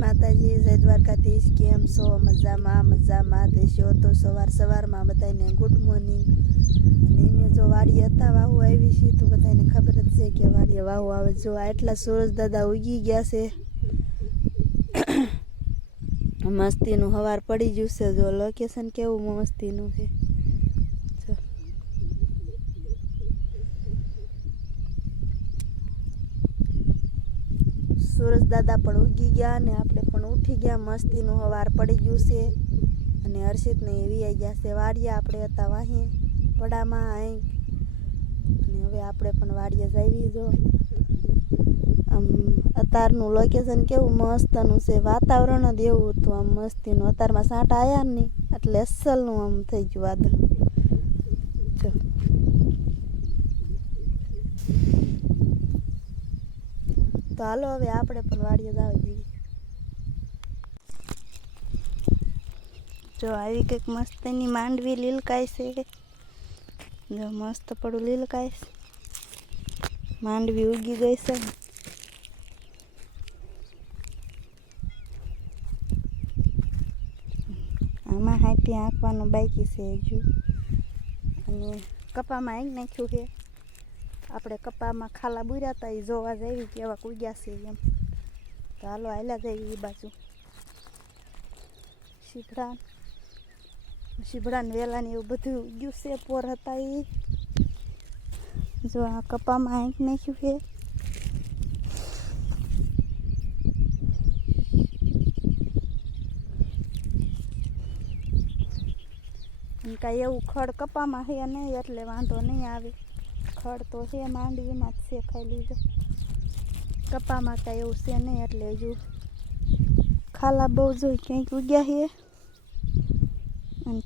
માતાજી, જય દ્વારકાધીશ। કેમ છો? મજામાં દેશો તો સવારમાં બધાને ગુડ મોર્નિંગ। અને મેં જો વાડી હતા વાહુ આવી છે તો બધાને ખબર જ છે કે વાડીએ વાહુ આવે। જો આટલા સૂરજ દાદા ઉગી ગયા છે, મસ્તીનું હવાર પડી ગયું છે। જો લોકેશન કેવું મસ્તીનું છે। सूरज दादा पण उगी गया ने आपणे पण उठी गया। मस्तीनु हवार पड़ी गयुं छे अने हर्षित ने एवी आई गया छे वाड़िया। आपणे हता वाही पडामां आई अने हवे आपणे पण वाड़िये जावी। जो आम अतारनुं लोकेशन केवुं मस्तनुं छे, वातावरण ज एवुं हतुं आम मस्तीनुं। अतारमां साटा आया ने એટલે અસલનું આમ થઈ ગયું વાદળ। જો तो हालो हवे आपणे पण वाड़िये जावा दीए। जो आवी कंईक मस्तनी मांडवी लीलकाय छे। जो मस्त पड़ू लीलकाय मांडवी उगी गई छे। आमां हाथी आंकवानुं बाकी छे हजू अने कपामां आंकी नाख्युं छे। આપણે કપામાં ખાલા બુર્યા હતા એ જોવા જઈએ કેવા ઉગ્યા છે એમ। તો હાલો હાલ્યા જઈએ એ બાજુ। શીભડાને વેલાને એવું બધું ઉગ્યું છે। પોર હતા એ જો આ કપામાં આંકી નાખ્યું છે। કાંઈ એવું ખડ કપામાં છે નહીં એટલે વાંધો નહીં આવે। खड़ तो है मांडवी में से खाई लीजो। कपा में कई एवं से नहीं एटले हजू खाला बहु जो क्यांक उग्या है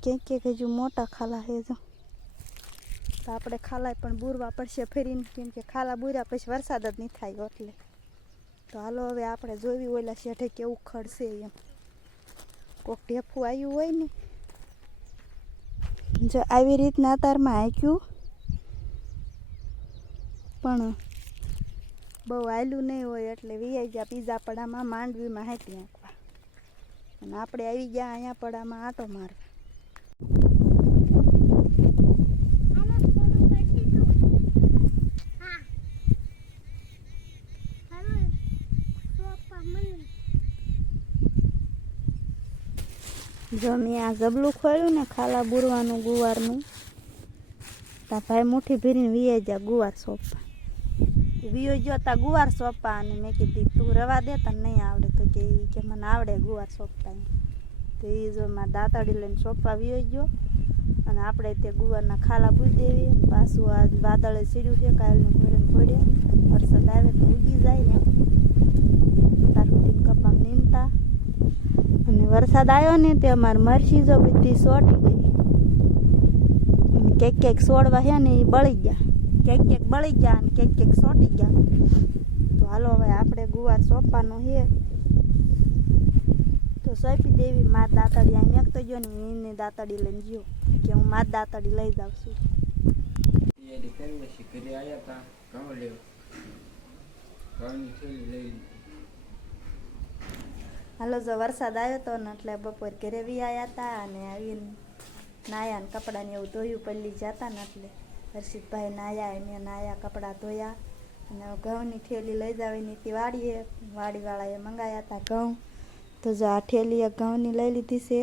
क्यांक हजू मोटा खाला है। जो तो आपणे खाला पण बूरवा पड़शे फेरीने, केम के खाला बूर्या पछी वरसाद ज नहीं थाय एटले। तो हालो हवे आपणे जोवी ओला शेठे केवुं खड़ छे एम। कोक ढेफुं आव्युं होय ने जो आवी रीतना अतारमां हाक्युं पण बहु आयलू नहीं होय एटले वीआई गया बीजा पड़ामां मांडवीमां हाथी आंकवा अने आपणे आवी गया अहींया पड़ामां आटो मारवा। जो मैं आ जबलू खोल्યું ने खाला बुरवानुं गुवारनुं ता भाई मुठी भरीने वीआई गया गुवार सोंपवा। वीओ गयो ता गुवार सोंपवा अने मैं कीधुं तू रवा दे तने नहीं आवड़े। तो के मने आवड़े गुवार सोंपता। तो ए जो मार दाताड़ी लईने सोंपवा वीओ गयो अने आपणे ते गुवाરના खाला बूरी देवी। पाछुं आ वादळे सीड्युं छे कालनुं घोड़े वरसाद आवे तो उगी जाय ने तार सुधीने कपाम नींदता अने वरसाद आव्यो ने ते अमार मरची जो बधी सोटी गई। केक सोड़वा है ने बળી गया, केक बળી गया अने केक सोटी गया। तो हालो हवे आपणे गुवार सोंपवानो है तो सोंपी देवी। मार दाताड़ी आ मेकतो गयो ने एने दाताड़ी लईने गयो के हूँ मार दाताड़ी लई जाऊं छुं। हालो जो वरसाद आव्यो तो ने એટલે બપોર ઘરે વી આયા હતા અને આવીને नाया ने कपड़ा ने एवं धोयु पल्ली जाता ने એટલે हर्षित भाई नाया ने नाया कपड़ा धोया अने घऊं नी थेली लई जावीनी थी वाड़ीए। वाड़ीवाळाए मंगाया था घऊं तो जो आ थेलीए घऊं नी लई लीधी छे।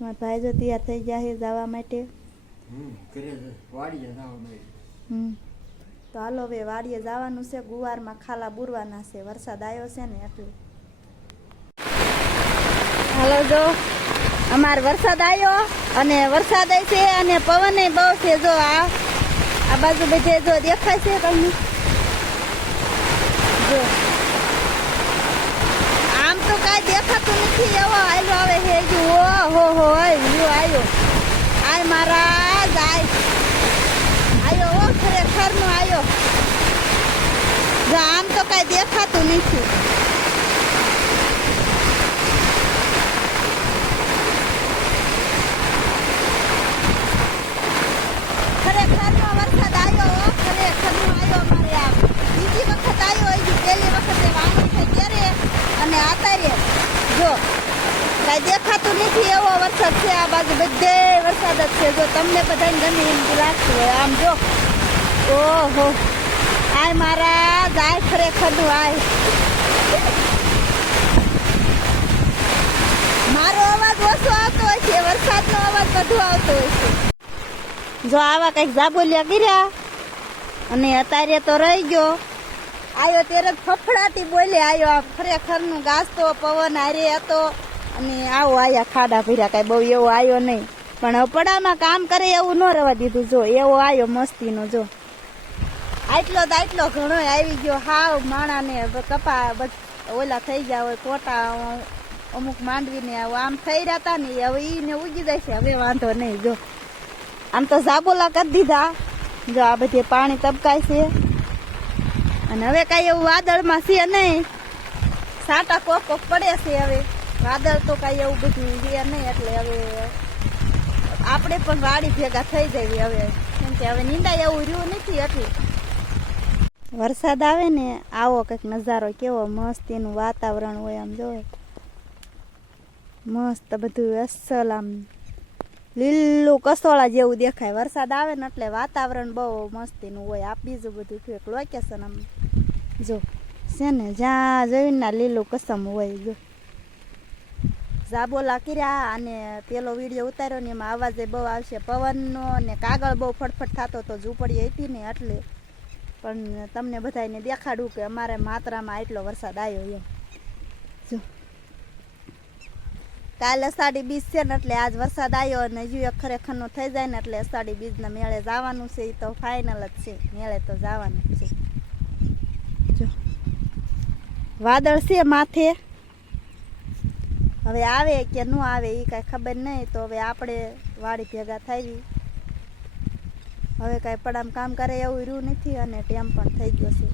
मारा भाई जो तैयार थई गया है जावा माटे करे वाड़ीए जावा माटे। तो हालो हवे वाड़ीए जावानुं छे। गुवारमां खाला बुरवाना छे, वरसाद आव्यो छे ने એટલે। हालो जो अमार वरसाद आयो अने वरसाद आई छे अने पवन बहु छे। जो आ बाजू बधे जो देखाय छे तमने जो आम तो काई देखातुं नथी एवो आयलो आवे हे जो हो आयो आयो आय महाराज आय आयो ओ खरेखरनो आयो। जो आम तो काई देखातुं नथी। बीजी वखत आयो, पहली वखत वाहन थे त्यारे अने आता रे જો કાંઈ દેખાતું નથી એવો વરસાદ છે આ બાજુ બધે વરસાદ જ છે જો તમને બધાને ગમે એમ લાગતું હોય આમ જો ઓહો આય મારા જાય ખરેખરનું આય મારો અવાજ ઓછો આવતો હોય છે વરસાદનો અવાજ બધો આવતો હોય છે જો આવા કંઈક જાબોલિયા કર્યા અને અત્યારે તો રહી ગયો આયો ત્યારે જ ફફડાટી બોલે આયો આ ખરેખરનું ગાજતો પવન હારે હતો અને આવો આયા ખાડા ભર્યા કાંઈ બહુ એવો આવ્યો નહીં પણ પડામાં કામ કરે એવું ન રહેવા દીધું જો એવો આવ્યો મસ્તીનો જો આટલો ઘણો આવી ગયો હાવ માણાને કપા ઓલા થઈ ગયા હોય કોટા અમુક માંડવીને આમ થઈ રહ્યા હતા ને હવે ઈને ઉગી જાય છે હવે વાંધો નહીં જો આમ તો જાબોલા કરી દીધા જો આ બધી પાણી તબકાય છે અને હવે કાંઈ એવું વાદળમાં છે નહીં સાટા કોક પડે છે હવે વાદળ તો કાંઈ એવું બધું છે નહીં એટલે હવે આપણે પણ વાડી ભેગા થઈ જઈએ હવે કેમ કે હવે નીંદાય એવું રહ્યું નથી એટલે વરસાદ આવે ને આવો કંઈક નજારો કેવો મસ્ત એનું વાતાવરણ હોય આમ જોવે મસ્ત બધું અસલ આમ લીલું કસોળા જેવું દેખાય વરસાદ આવે ને એટલે વાતાવરણ બહુ મસ્તીનું હોય આ બીજું બધું એક લોકેશન આમ જો છે ને જ્યાં જોઈને લીલું કસમ હોય જો જાબોલા કર્યા અને પેલો વિડીયો ઉતાર્યો ને એમાં અવાજ બહુ આવશે પવનનો ને કાગળ બહુ ફટફટ થતો તો ઝૂંપડી હતી ને એટલે પણ તમને બધાને દેખાડું કે અમારે માત્રામાં આટલો વરસાદ આવ્યો એમ જો કાલે અષાઢી બીજ છે ને એટલે આજ વરસાદ આવ્યો અને હજુ એક ખરેખરનો થઈ જાય ને એટલે અષાઢી બીજના મેળે જવાનું છે એ તો ફાઇનલ જ છે મેળે તો જવાનું જ છે જો વાદળ છે માથે હવે આવે કે ન આવે એ કાંઈ ખબર નહીં તો હવે આપણે વાડી ભેગા થઈ હવે કાંઈ પડામ કામ કરે એવું રહ્યું નથી અને ટેમ પણ થઈ ગયો છે